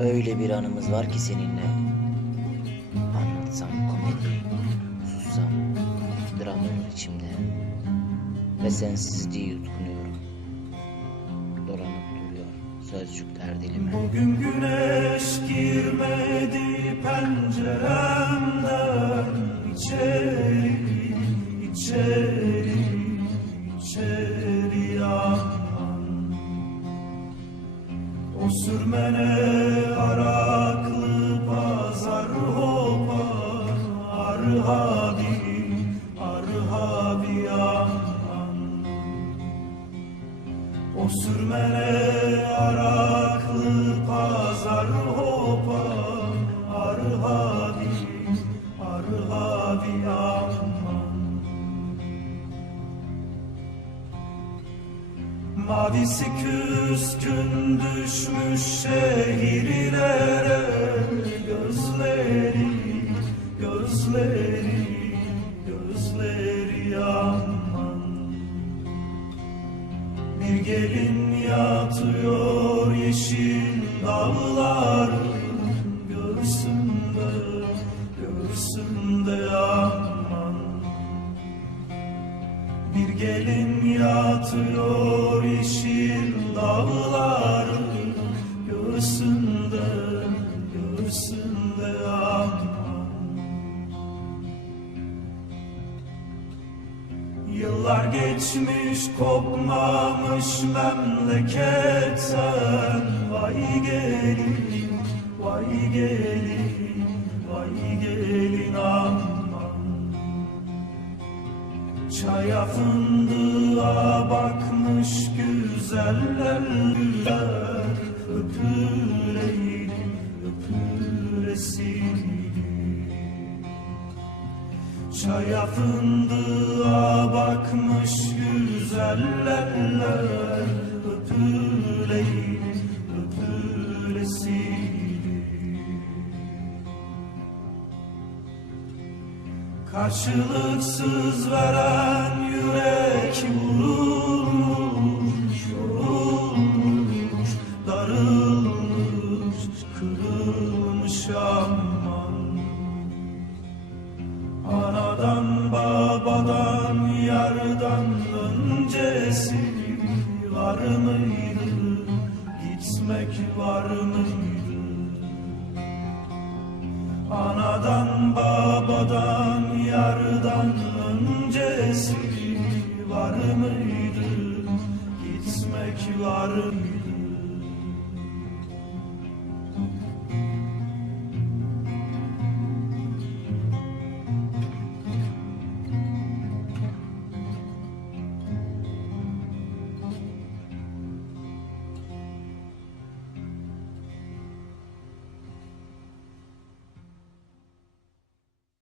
Öyle bir anımız var ki seninle. Anlatsam komedi, sussam dram olur içimde. Ve sensizliği yutkunuyorum. Dolanıp duruyor sözcükler dilime. Bugün güneş girmedi penceremden. İçeri, içeri, içeri aman. O sürmene araklı pazar hopar. Arhabi, arhabi aman. O sürmene araklı pazar hopar. Arhabi, arhabi aman. Mavisi küskün düşmüş şehirlere. Gözleri, gözleri, gözleri aman. Bir gelin yatıyor yeşil dağlar. Göğsünde, göğsünde aman. Bir gelin yatıyor yeşil dağlar. Göğsünde, göğsünde aman. Yıllar geçmiş kopmamış memleketten. Vay gelin, vay gelin, vay gelin aman. Çaya fındığa bakmış güzeller güzel. Öpüleydim, öpülesiydim. Çaya fındığa bakmış güzeller. Öpüleydim, öpülesiydim. Karşılıksız veren yürek vurulmuş, yorulmuş, darılmış, kırılmış aman. Anadan babadan yardan öncesi var mıydı? Gitmek var mıydı? Anadan babadan yardan öncesi var mıydı? Gitmek var mıydı?